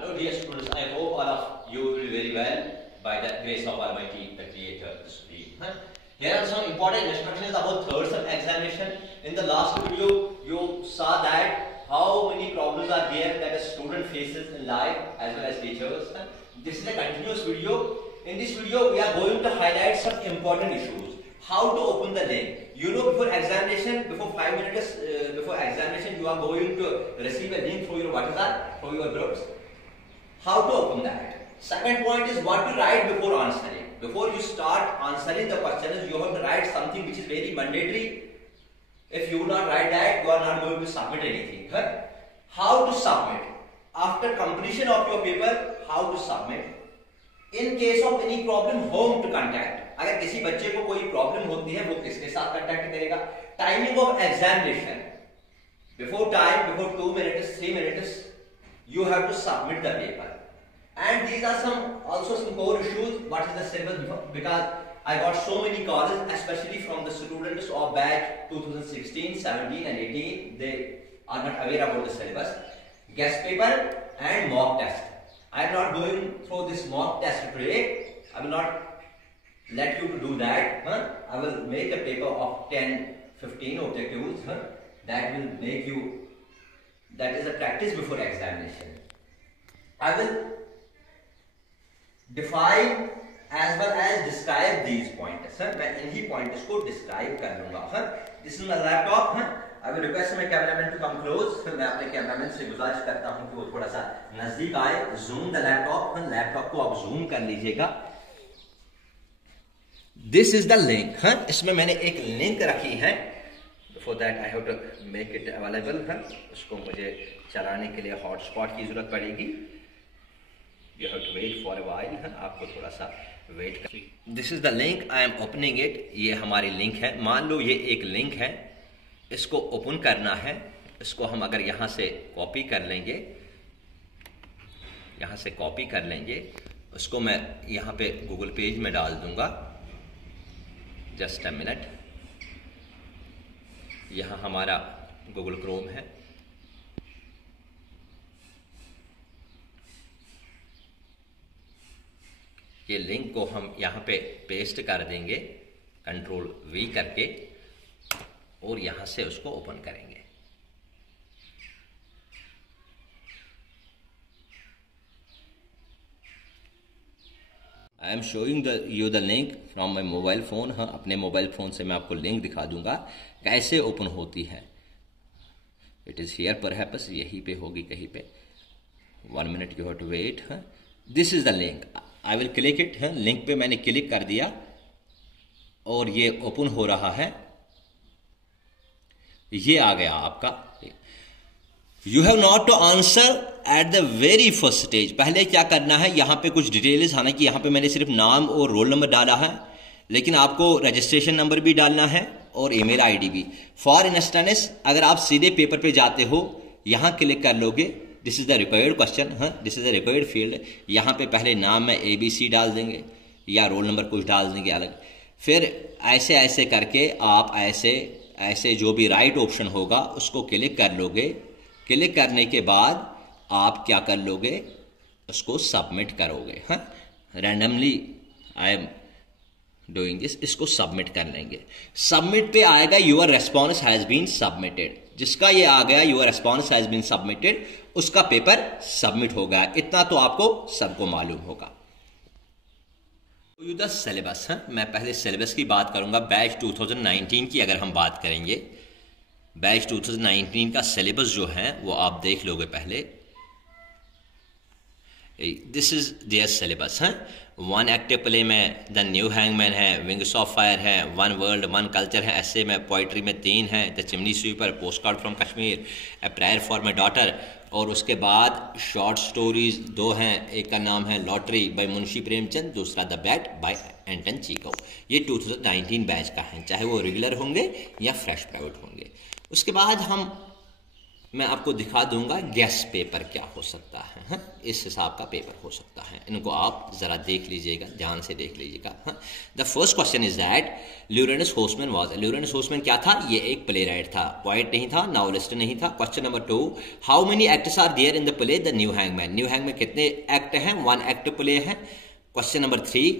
Hello dear students, I hope all of you will do very well by the grace of Almighty, the Creator, the Supreme. Here are some important instructions about third sem examination. In the last video, you saw that how many problems are there that a student faces in life as well as teachers. This is a continuous video. In this video, we are going to highlight some important issues. How to open the link. You know, before examination, before 5 minutes before examination, you are going to receive a link through your WhatsApp, through your groups. How to open that. Second point is what to write before answering. Before you start answering the questions, you have to write something which is very mandatory. If you do not write that, you are not going to submit anything. How to submit. After completion of your paper, how to submit. In case of any problem, whom to contact. अगर किसी बच्चे को कोई problem होती है वो किसके साथ कांटेक्ट करेगा. Timing of examination. Before time, before 2 minutes, 3 minutes, you have to submit the paper. And these are also some core issues. What is the syllabus? Because I got so many calls, especially from the students of batch 2016, 17 and 18. They are not aware about the syllabus. Guest paper and mock test. I am not going through this mock test today. I will not let you to do that. I will make a paper of 10-15 objectives that will make you, that is a practice before examination. I will define as well as describe these pointers. मैं इन्हीं pointers को describe कर लूँगा. This is my laptop. I will request my cameraman to come close. मैं अपने cameraman से गुजारिश करता हूँ कि वो थोड़ा सा नजदीक आए. Zoom the laptop. Laptop को आप zoom कर लीजिएगा. This is the link. इसमें मैंने एक लिंक रखी है. Before that I have to make it available. उसको मुझे चलाने के लिए हॉटस्पॉट की जरूरत पड़ेगी. You have to wait for a while. आपको थोड़ा सा वेट कर. This is the link. I am opening it. ये हमारी लिंक है. मान लो ये एक लिंक है. इसको ओपन करना है. इसको हम अगर यहाँ से कॉपी कर लेंगे, यहाँ से कॉपी कर लेंगे, उसको मैं यहाँ पे गूगल पेज में डाल दूंगा. Just a minute. यहाँ हमारा गूगल क्रोम है. ये लिंक को हम यहाँ पे पेस्ट कर देंगे Ctrl+V करके और यहाँ से उसको ओपन करेंगे. I am showing you the link from my mobile phone. अपने मोबाइल फोन से मैं आपको लिंक दिखा दूंगा कैसे ओपन होती है. It is here perhaps. यहीं पे होगी कहीं पे. 1 minute you have to wait. This is the link. I will click it. Link पे मैंने क्लिक कर दिया और ये ओपन हो रहा है. ये आ गया आपका. You have not to answer at the very first stage. पहले क्या करना है, यहां पे कुछ डिटेल्स. हालांकि यहां पे मैंने सिर्फ नाम और रोल नंबर डाला है, लेकिन आपको रजिस्ट्रेशन नंबर भी डालना है और ईमेल आईडी भी. फॉर इंस्टेंस अगर आप सीधे पेपर पे जाते हो, यहां क्लिक कर लोगे. This is the required question. This is the required field. यहां पे पहले नाम में ABC डाल देंगे या रोल नंबर कुछ डाल देंगे अलग. फिर ऐसे ऐसे करके आप ऐसे जो भी राइट ऑप्शन होगा उसको क्लिक कर लोगे. क्लिक करने के बाद आप क्या कर लोगे, उसको सबमिट करोगे. Randomly I am doing this. इसको सबमिट कर लेंगे. सबमिट पे आएगा your response has been submitted. जिसका ये आ गया your response has been submitted, उसका पेपर सबमिट हो गया. इतना तो आपको सबको मालूम होगा. The syllabus. मैं पहले सिलेबस की बात करूंगा. बैच 2019 की अगर हम बात करेंगे, बैच 2019 का सिलेबस जो है वो आप देख लोगे पहले. This is there syllabus. 1 active play में द न्यू हैंगमैन है, विंग्स ऑफ फायर है, 1 वर्ल्ड 1 कल्चर है, ऐसे में पोइट्री में 3 है, the chimney sweeper, post card from Kashmir, a prayer for my daughter. और उसके बाद शॉर्ट स्टोरीज 2 हैं. एक का नाम है लॉटरी बाय मुंशी प्रेमचंद, दूसरा द बैट बाय एंटन चीको. ये 2019 बैच का है, चाहे वो रेगुलर होंगे या फ्रेश प्राइवेट होंगे. उसके बाद हम मैं आपको दिखा दूंगा गैस पेपर क्या हो सकता है, हाँ? इस हिसाब का पेपर हो सकता है। इनको आप जरा देख लीजिएगा, ध्यान से देख लीजिएगा। हाँ? The first question is that Laurence Housman was, Laurence Housman क्या था? ये एक प्ले राइट था, पोएट नहीं था, नॉवेलिस्ट नहीं था। Question number 2, how many acts are there in the play the new Hangman, New Hangman कितने एक्ट हैं? 1 एक्ट प्ले है। Question number 3,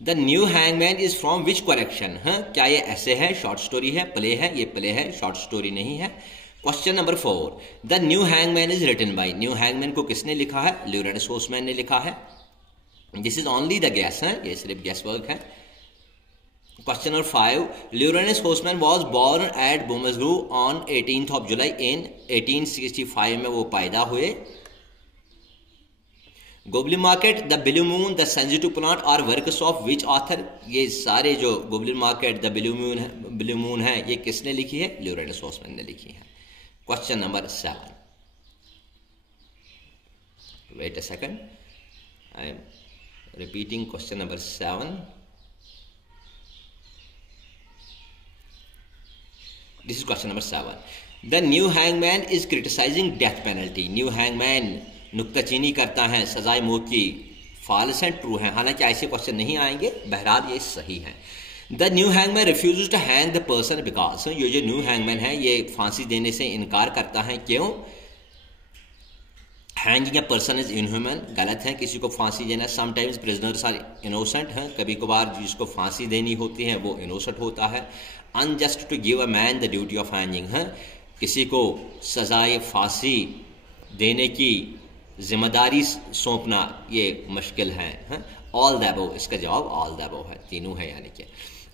the new hangman is from which collection, क्या ये ऐसे है, शॉर्ट स्टोरी है, प्ले है? ये प्ले है, शॉर्ट स्टोरी नहीं है। Question number 4, the new hangman is written by, new hangman को किसने लिखा है? ल्यूरेनस होसमैन ने लिखा है। This is only the guess है, ये सिर्फ गैस वर्क है। Question number 5, Laurence Housman was born at Bromsgrove on 18th of July in 1865 में वो पैदा हुए। Goblin market, the blue moon, the sensitive plant और वर्क्स ऑफ विच ऑथर, ये सारे जो goblin market, the blue moon है, ये किसने लिखी है? ल्यूरेनस होसमैन ने लिखी है। Question number 7, wait a second, I am repeating question number 7। This is question number 7, the new hangman is criticising death penalty, new hangman नुक्ताचीनी करता है सजाए मौत की, फॉल्स एंड ट्रू है, हालांकि ऐसे क्वेश्चन नहीं आएंगे, बहरहाल ये सही है। The new Hangman refuses to hang the person because, ये जो न्यू हैंगमैन है ये फांसी देने से इनकार करता है, क्यों? Hanging a person is inhuman, गलत है किसी को फांसी देना। समटाइम्स प्रिजनर्स आर इनोसेंट हैं, कभी कभार जिसको फांसी देनी होती है वो इनोसेंट होता है। Unjust to give a man the duty of hanging, है किसी को सजाए फांसी देने की जिम्मेदारी सौंपना ये मुश्किल है। ऑल द अबव, इसका जवाब ऑल द अबव है, तीनों है यानी कि।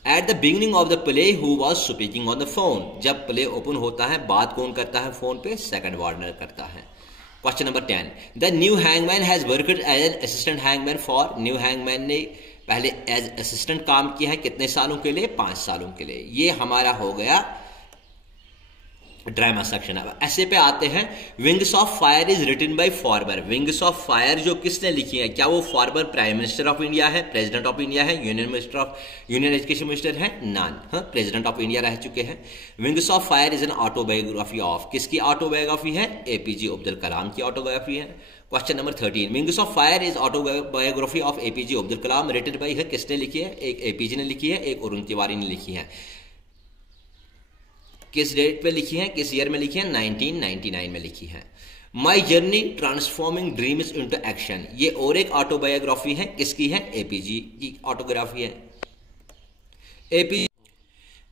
At the beginning of the play who was speaking on the phone, जब प्ले ओपन होता है बात कौन करता है फोन पे? सेकंड वार्नर करता है। Question number 10, the new Hangman has worked as an assistant hangman for, New Hangman ने पहले एज असिस्टेंट काम किया है, कितने सालों के लिए? 5 सालों के लिए। ये हमारा हो गया ड्रामा सेक्शन। अब ऐसे पे आते हैं, wings of fire is written by former, wings of fire जो किसने लिखी है? क्या वो former prime minister of India है, प्रेसिडेंट ऑफ इंडिया है, यूनियन एजुकेशन मिनिस्टर है? नॉन, प्रेसिडेंट ऑफ इंडिया रह चुके हैं। Wings of fire is an autobiography of, किसकी ऑटोबायोग्राफी है? एपीजे अब्दुल कलाम की ऑटोबायोग्राफी है। Question number 13, wings of fire is autobiography of APJ Abdul Kalam, written by है, किसने लिखी है? एक एपीजे ने लिखी है, एक अरुण तिवारी ने लिखी है। किस डेट पे लिखी है, किस ईयर में लिखी है? 1999 में लिखी है। My journey transforming dreams into action, ये और एक ऑटोबायोग्राफी है, किसकी है? एपीजी की ऑटोग्राफी है। APJ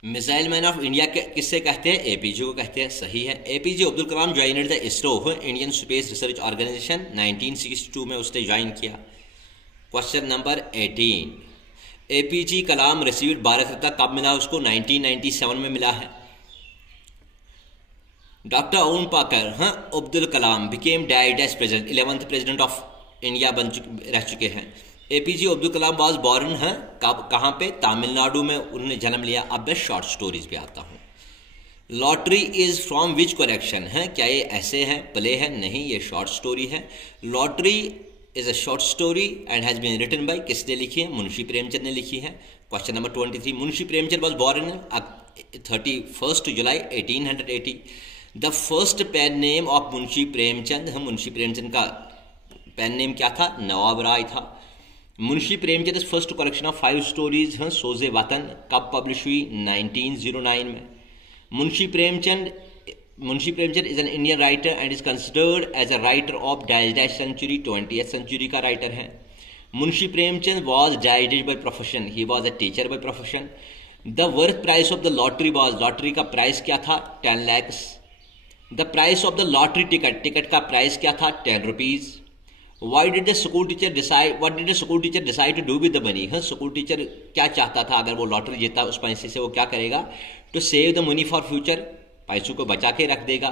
missile man of India किससे कहते हैं? एपीजे को कहते हैं, सही है। APJ Abdul Kalam joined the ISRO, Indian space research organisation, 1962 में उसने ज्वाइन किया। Question number 18, APJ Kalam received Bharat Ratna कब मिला उसको? 1997 में मिला है। डॉक्टर ओम Pakir Abdul Kalam became died as president, 11th president of India रह चुके हैं। APJ Abdul Kalam was born कहाँ पे? तमिलनाडु में उन्होंने जन्म लिया। अब मैं शॉर्ट स्टोरीज पे आता हूँ। Lottery is from which collection, क्या ये ऐसे है, प्ले है? नहीं, ये शॉर्ट स्टोरी है। Lottery is a short story and has been written by, किसने लिखी है? मुंशी प्रेमचंद ने लिखी है। Question number 23, Munshi Premchand was born 31st July 1880। The first pen name of Munshi Premchand, Munshi Premchand का पेन नेम क्या था? नवाब राय था। Munshi Premchand first collection of 5 stories Soze Watan कब पब्लिश हुई? 1909 में। Munshi Premchand is an Indian writer and is considered as a writer of dash century, 20th century का writer है। Munshi Premchand was died by profession, he was a teacher by profession. The worth price of the lottery was, lottery का price क्या था? 10 lakhs। The price of the lottery ticket, ticket का price क्या था? 10 rupees। What did the school teacher decide to do with the money? School teacher क्या चाहता था अगर वो लॉटरी जीता उस पैसे से वो क्या करेगा? To save the money for future, पैसों को बचा के रख देगा।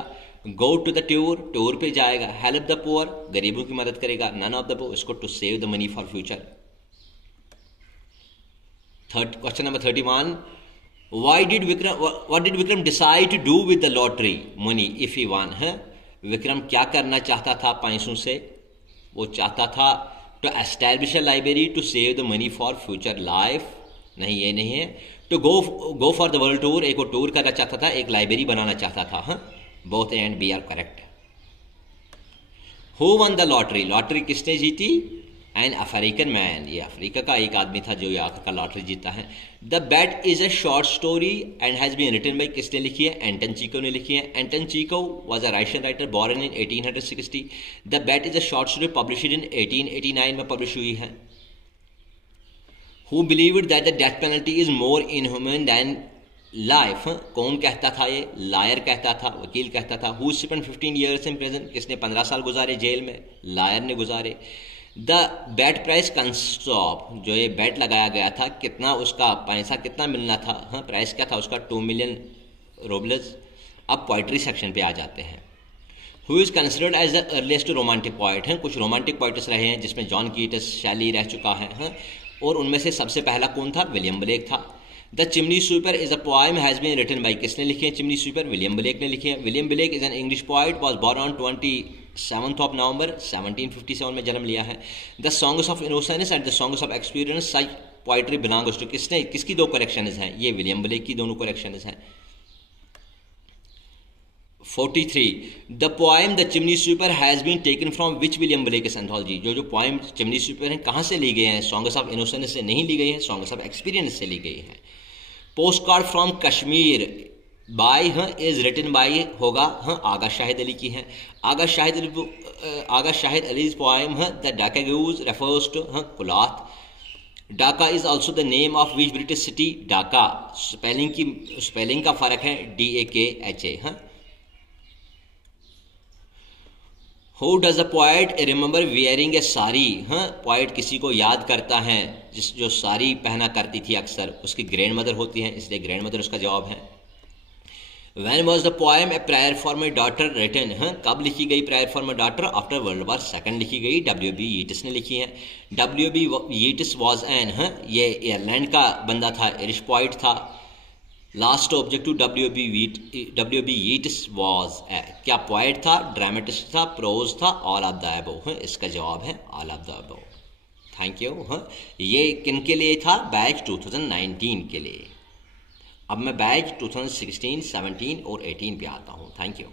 Go to the tour, tour पे जाएगा। हेल्प द पुअर, गरीबों की मदद करेगा। नन ऑफ द अबव, इसको to save the money for future. Question number 31, what did Vikram decide to do with the lottery money if he won? Vikram क्या करना चाहता था पैसों से? वो चाहता था to establish a library to save the money for future life, नहीं ये नहीं है। To go for the world tour, एक वो टूर करना चाहता था, एक लाइब्रेरी बनाना चाहता था। Both A and B are correct. Who won the lottery, lottery किसने जीती? एन अफ्रीकन मैन, ये अफ्रीका का एक आदमी था जो ये आखिर का लॉटरी जीता है। The bat is a short story and has been written by, किसने लिखी है? एंटन चीको ने लिखी है। Anton Chekhov was a Russian writer born in 1860। The bat is a short story published in 1889 में पब्लिश हुई है। Who believed that the death penalty is more inhuman than life, कौन कहता था ये? लायर कहता था, वकील कहता था। Who spent 15 years in prison, किसने 15 साल गुजारे जेल में? लायर ने गुजारे। The bat price consist of, जो ये बैट लगाया गया था कितना, उसका पैसा कितना मिलना था? हाँ, प्राइस क्या था उसका? 2 million रूबल्स। अब पोइट्री सेक्शन पे आ जाते हैं। Who is considered as the earliest romantic poet, हैं कुछ रोमांटिक पोइट्स रहे हैं जिसमें जॉन कीट्स, शैली रह चुका है, हाँ, और उनमें से सबसे पहला कौन था? विलियम ब्लेक था। The chimney sweeper is a poem has been written by, किसने लिखी है चिमनी स्वीपर? विलियम ब्लेक ने लिखी है। William Blake is an English poet, was born on 27th of November 1757 में जन्म लिया है। The songs of innocence and the songs of experience such poetry belongs to, किसने, किसकी दो करेक्शंस हैं? ये विलियम ब्लेक की दोनों करेक्शंस हैं। 43 the poem the chimney sweeper has been taken from which William Blake anthology, जो पोएम चिमनी स्वीपर हैं कहाँ से ली गए हैं? सॉन्ग्स ऑफ इनोसेंस से नहीं ली गई है, सॉन्ग्स ऑफ एक्सपीरियंस से ली गई है। Post card from Kashmir by is written by होगा आगा शाहिद अली की है। Agha Shahid Ali's poem the Dhaka goose refers to कुलात। Dhaka is also the name of which British city? Dhaka spelling का फर्क है, DAKHA। Who does a poet remember wearing a sari, poet किसी को याद करता है जो साड़ी पहना करती थी अक्सर, उसकी ग्रैंड मदर होती है, इसलिए ग्रैंड मदर उसका जवाब है। When was the poem A Prayer for My Daughter written? कब लिखी गई Prayer for My Daughter? After World War II लिखी गई, W.B. Yeats ने लिखी है। W.B. Yeats was an, ये आयरलैंड का बंदा था, इरिश पोइट था। Last object to W.B. Yeats was, क्या पोइट था, ड्रामेटिस्ट था, प्रोज था, ऑल ऑफ द अबव? इसका जवाब है all of the above. Thank you. ये किन के लिए था? बैच 2019 के लिए। अब मैं बैच 2016, 17 और 18 पे आता हूँ। Thank you.